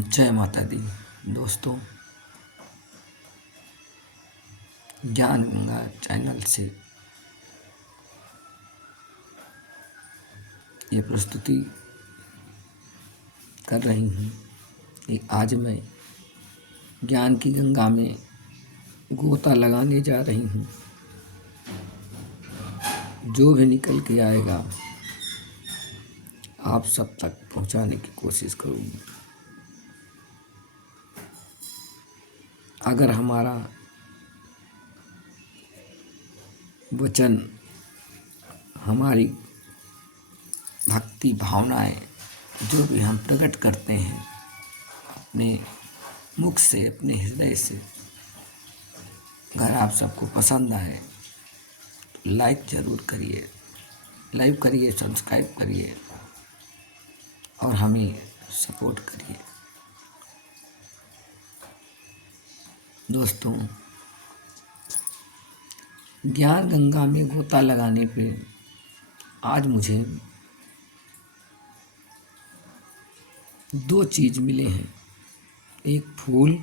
जय माता दी। दोस्तों, ज्ञान गंगा चैनल से ये प्रस्तुति कर रही हूँ कि आज मैं ज्ञान की गंगा में गोता लगाने जा रही हूँ। जो भी निकल के आएगा आप सब तक पहुँचाने की कोशिश करूँगी। अगर हमारा वचन, हमारी भक्ति भावनाएं, जो भी हम प्रकट करते हैं अपने मुख से, अपने हृदय से, अगर आप सबको पसंद आए तो लाइक ज़रूर करिए, लाइक करिए, सब्सक्राइब करिए और हमें सपोर्ट करिए। दोस्तों, ज्ञान गंगा में गोता लगाने पे आज मुझे दो चीज़ मिले हैं, एक फूल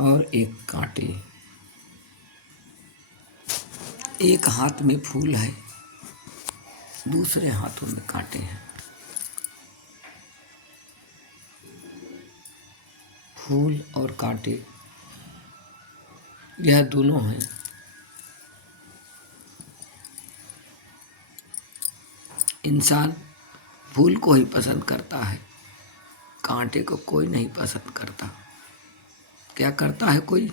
और एक कांटे। एक हाथ में फूल है, दूसरे हाथों में कांटे हैं। फूल और कांटे यह दोनों हैं। इंसान फूल को ही पसंद करता है, कांटे को कोई नहीं पसंद करता। क्या करता है कोई?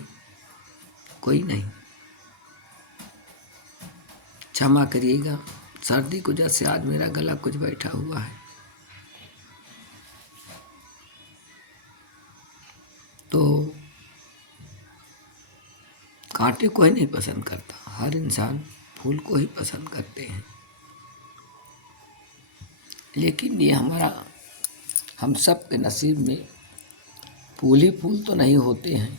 कोई नहीं। क्षमा करिएगा, सर्दी की वजह से आज मेरा गला कुछ बैठा हुआ है। तो कांटे को ही नहीं पसंद करता, हर इंसान फूल को ही पसंद करते हैं। लेकिन ये हम सब के नसीब में फूल ही फूल तो नहीं होते हैं।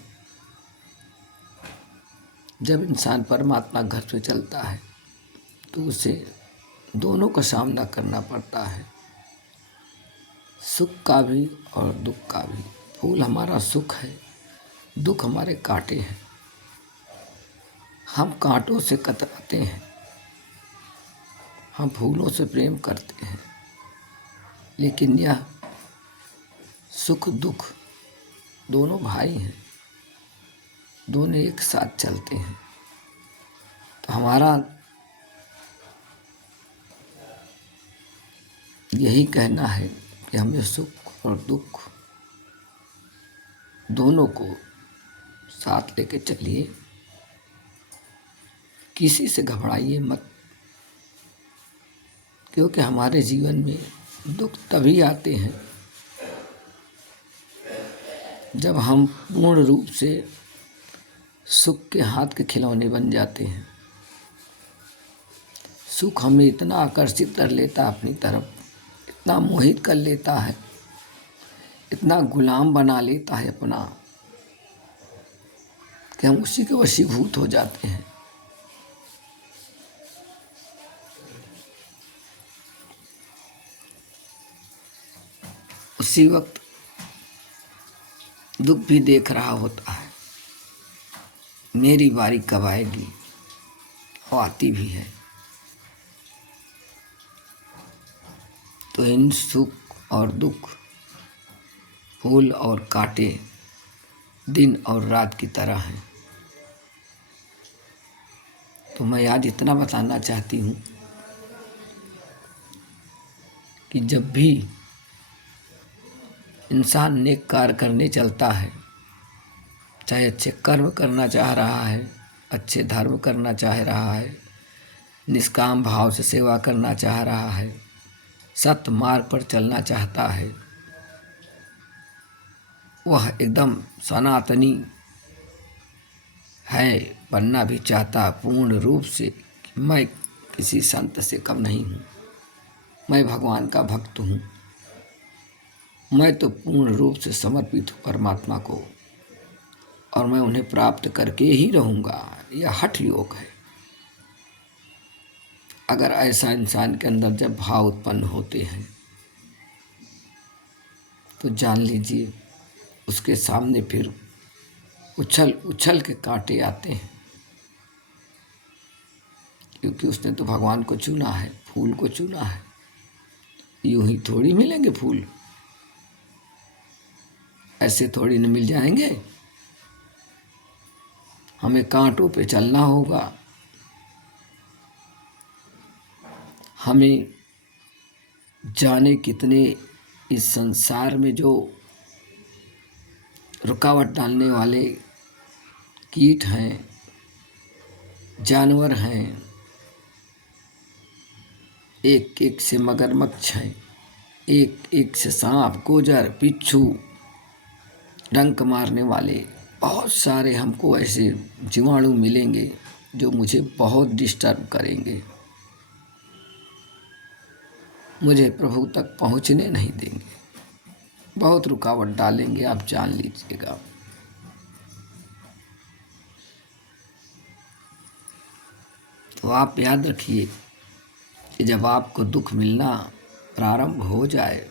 जब इंसान परमात्मा घर से चलता है तो उसे दोनों का सामना करना पड़ता है, सुख का भी और दुख का भी। फूल हमारा सुख है, दुख हमारे कांटे हैं। हम कांटों से कतराते हैं, हम फूलों से प्रेम करते हैं, लेकिन यह सुख दुख दोनों भाई हैं, दोनों एक साथ चलते हैं। तो हमारा यही कहना है कि हमें सुख और दुख दोनों को साथ लेके चलिए, किसी से घबराइए मत, क्योंकि हमारे जीवन में दुख तभी आते हैं जब हम पूर्ण रूप से सुख के हाथ के खिलौने बन जाते हैं। सुख हमें इतना आकर्षित कर लेता है अपनी तरफ, इतना मोहित कर लेता है, इतना गुलाम बना लेता है अपना, कि हम उसी के वशीभूत हो जाते हैं। उसी वक्त दुख भी देख रहा होता है, मेरी बारी कब आएगी, वो आती भी है। तो इन सुख और दुख, फूल और कांटे दिन और रात की तरह हैं। तो मैं आज इतना बताना चाहती हूँ कि जब भी इंसान नेक कार्य करने चलता है, चाहे अच्छे कर्म करना चाह रहा है, अच्छे धर्म करना चाह रहा है, निष्काम भाव से सेवा करना चाह रहा है, सत्य मार्ग पर चलना चाहता है, वह एकदम सनातनी है, बनना भी चाहता पूर्ण रूप से कि मैं किसी संत से कम नहीं हूँ, मैं भगवान का भक्त हूँ, मैं तो पूर्ण रूप से समर्पित हूँ परमात्मा को और मैं उन्हें प्राप्त करके ही रहूँगा। यह हठ योग है। अगर ऐसा इंसान के अंदर जब भाव उत्पन्न होते हैं तो जान लीजिए उसके सामने फिर उछल उछल के कांटे आते हैं, क्योंकि उसने तो भगवान को चुना है, फूल को चुना है। यूं ही थोड़ी मिलेंगे फूल, ऐसे थोड़ी न मिल जाएंगे। हमें कांटों पे चलना होगा, हमें जाने कितने इस संसार में जो रुकावट डालने वाले कीट हैं, जानवर हैं, एक एक से मगरमच्छ हैं, एक एक से सांप, गोजर, बिच्छू, डंक मारने वाले बहुत सारे हमको ऐसे जीवाणु मिलेंगे जो मुझे बहुत डिस्टर्ब करेंगे, मुझे प्रभु तक पहुंचने नहीं देंगे, बहुत रुकावट डालेंगे, आप जान लीजिएगा। तो आप याद रखिए कि जब आपको दुख मिलना प्रारंभ हो जाए,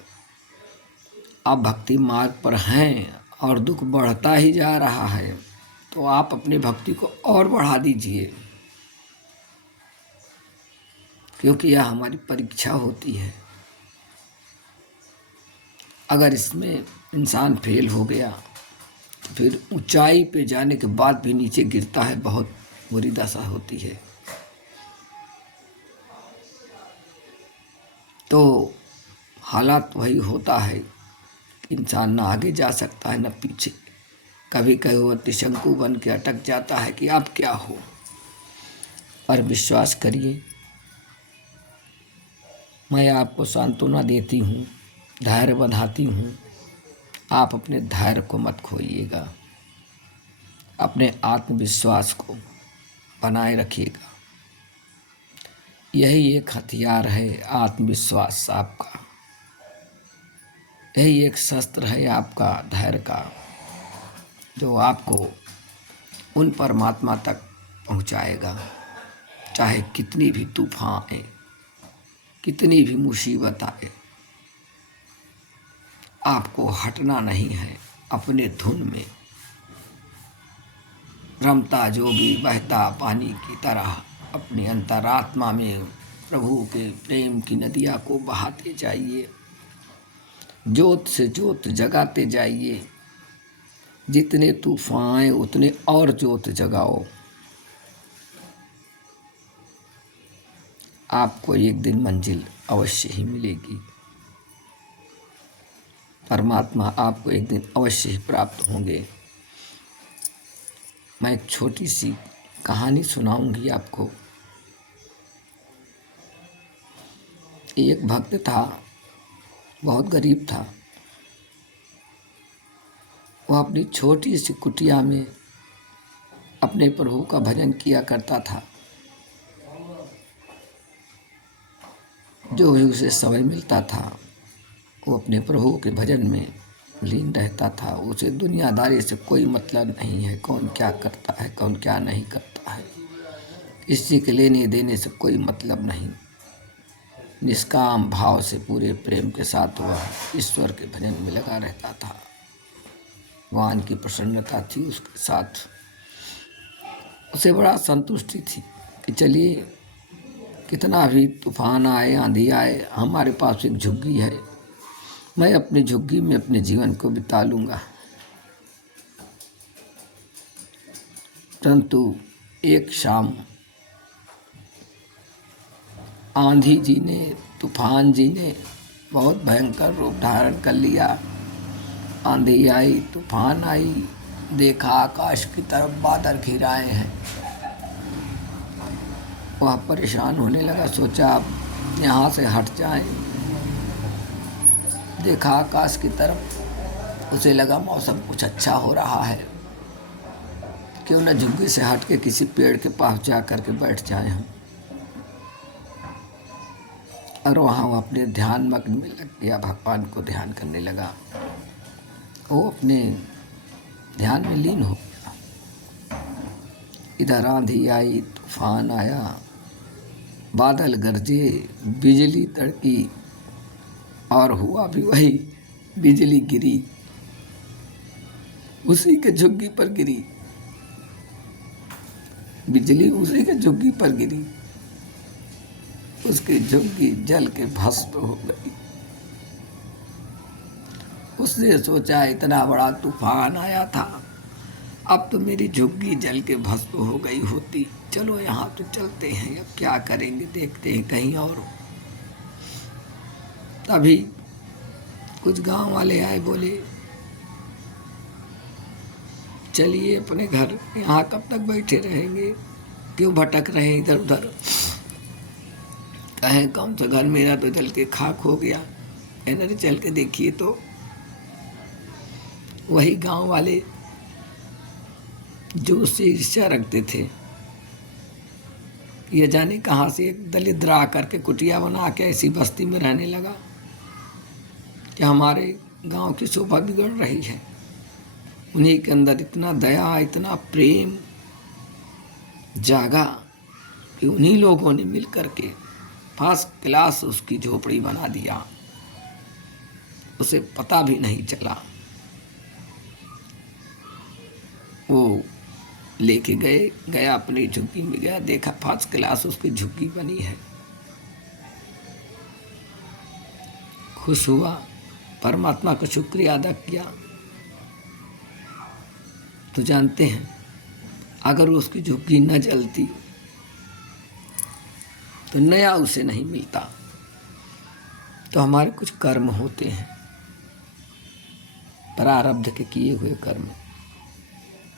आप भक्ति मार्ग पर हैं और दुख बढ़ता ही जा रहा है, तो आप अपनी भक्ति को और बढ़ा दीजिए, क्योंकि यह हमारी परीक्षा होती है। अगर इसमें इंसान फेल हो गया तो फिर ऊंचाई पे जाने के बाद भी नीचे गिरता है, बहुत बुरी दशा होती है। तो हालात वही होता है कि इंसान ना आगे जा सकता है न पीछे, कभी कभी वो त्रिशंकु बन के अटक जाता है कि आप क्या हो। पर विश्वास करिए, मैं आपको सांत्वना देती हूँ, धैर्य बंधाती हूँ, आप अपने धैर्य को मत खोइएगा, अपने आत्मविश्वास को बनाए रखिएगा। यही एक हथियार है आत्मविश्वास आपका, यही एक शस्त्र है आपका धैर्य का, जो आपको उन परमात्मा तक पहुंचाएगा। चाहे कितनी भी तूफान आए, कितनी भी मुसीबत आए, आपको हटना नहीं है। अपने धुन में रमता जो भी बहता पानी की तरह अपनी अंतरात्मा में प्रभु के प्रेम की नदियाँ को बहाते जाइए, जोत से जोत जगाते जाइए। जितने तूफान आए उतने और जोत जगाओ। आपको एक दिन मंजिल अवश्य ही मिलेगी, परमात्मा आपको एक दिन अवश्य ही प्राप्त होंगे। मैं एक छोटी सी कहानी सुनाऊंगी आपको। एक भक्त था, बहुत गरीब था। वह अपनी छोटी सी कुटिया में अपने प्रभु का भजन किया करता था। जो भी उसे समय मिलता था वो अपने प्रभु के भजन में लीन रहता था। उसे दुनियादारी से कोई मतलब नहीं है, कौन क्या करता है, कौन क्या नहीं करता है, इसी के लेने देने से कोई मतलब नहीं। निष्काम भाव से पूरे प्रेम के साथ वह ईश्वर के भजन में लगा रहता था। भगवान की प्रसन्नता थी उसके साथ, उसे बड़ा संतुष्टि थी कि चलिए कितना भी तूफान आए, आंधी आए, हमारे पास एक झुग्गी है, मैं अपनी झुग्गी में अपने जीवन को बिता लूँगा। परंतु एक शाम आंधी जी ने, तूफान जी ने बहुत भयंकर रूप धारण कर लिया। आंधी आई, तूफान आई, देखा आकाश की तरफ बादल घिर आए हैं। वह परेशान होने लगा, सोचा अब यहाँ से हट जाएं। देखा आकाश की तरफ, उसे लगा मौसम कुछ अच्छा हो रहा है, क्यों न झुग्गी से हट के किसी पेड़ के पास जा कर के बैठ जाएं हम। और वहाँ वो अपने ध्यान मग्न में लग गया, भगवान को ध्यान करने लगा। वो अपने ध्यान में लीन हो गया। इधर आंधी आई, तूफान आया, बादल गरजे, बिजली तड़की, और हुआ भी वही बिजली गिरी, उसी के झुग्गी पर गिरी, बिजली उसी के झुग्गी पर गिरी, उसकी झुग्गी जल के भस्म हो गई। उसने सोचा इतना बड़ा तूफान आया था, अब तो मेरी झुग्गी जल के भस्म हो गई होती। चलो यहाँ तो चलते हैं, अब क्या करेंगे, देखते हैं कहीं और। तभी कुछ गांव वाले आए, बोले चलिए अपने घर, यहाँ कब तक बैठे रहेंगे, क्यों भटक रहे हैं इधर उधर। कहें कौन सा घर, मेरा तो जल के खाक हो गया, इधर चल के देखिए। तो वही गांव वाले जो उससे ईर्ष्या रखते थे, ये जाने कहाँ से एक दलिद्र आकर के कुटिया बना के ऐसी बस्ती में रहने लगा कि हमारे गांव की शोभा बिगड़ रही है। उन्हीं के अंदर इतना दया, इतना प्रेम जागा कि उन्हीं लोगों ने मिल कर के फर्स्ट क्लास उसकी झोपड़ी बना दिया, उसे पता भी नहीं चला। वो लेके गया अपनी झुग्गी में गया, देखा फर्स्ट क्लास उसकी झुग्गी बनी है, खुश हुआ, परमात्मा का शुक्रिया अदा किया। तो जानते हैं, अगर उसकी झुग्गी न जलती तो नया उसे नहीं मिलता। तो हमारे कुछ कर्म होते हैं, प्रारब्ध के किए हुए कर्म,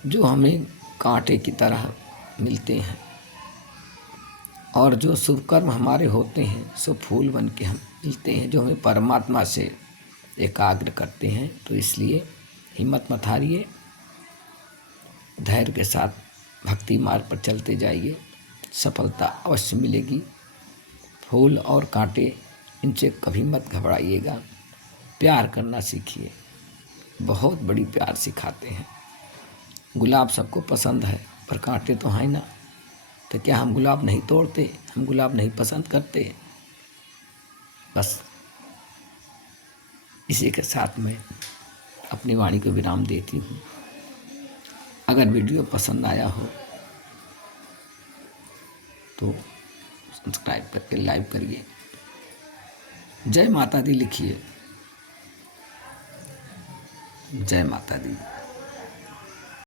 जो हमें कांटे की तरह मिलते हैं, और जो शुभ कर्म हमारे होते हैं सो फूल बन के हम मिलते हैं, जो हमें परमात्मा से एकाग्र करते हैं। तो इसलिए हिम्मत मत हारिए, धैर्य के साथ भक्ति मार्ग पर चलते जाइए, सफलता अवश्य मिलेगी। फूल और कांटे, इनसे कभी मत घबराइएगा, प्यार करना सीखिए, बहुत बड़ी प्यार सिखाते हैं। गुलाब सबको पसंद है, पर कांटे तो हैं ना, तो क्या हम गुलाब नहीं तोड़ते, हम गुलाब नहीं पसंद करते। बस इसी के साथ मैं अपनी वाणी को विराम देती हूँ। अगर वीडियो पसंद आया हो तो सब्सक्राइब करके लाइक करिए। जय माता दी लिखिए। जय माता दी।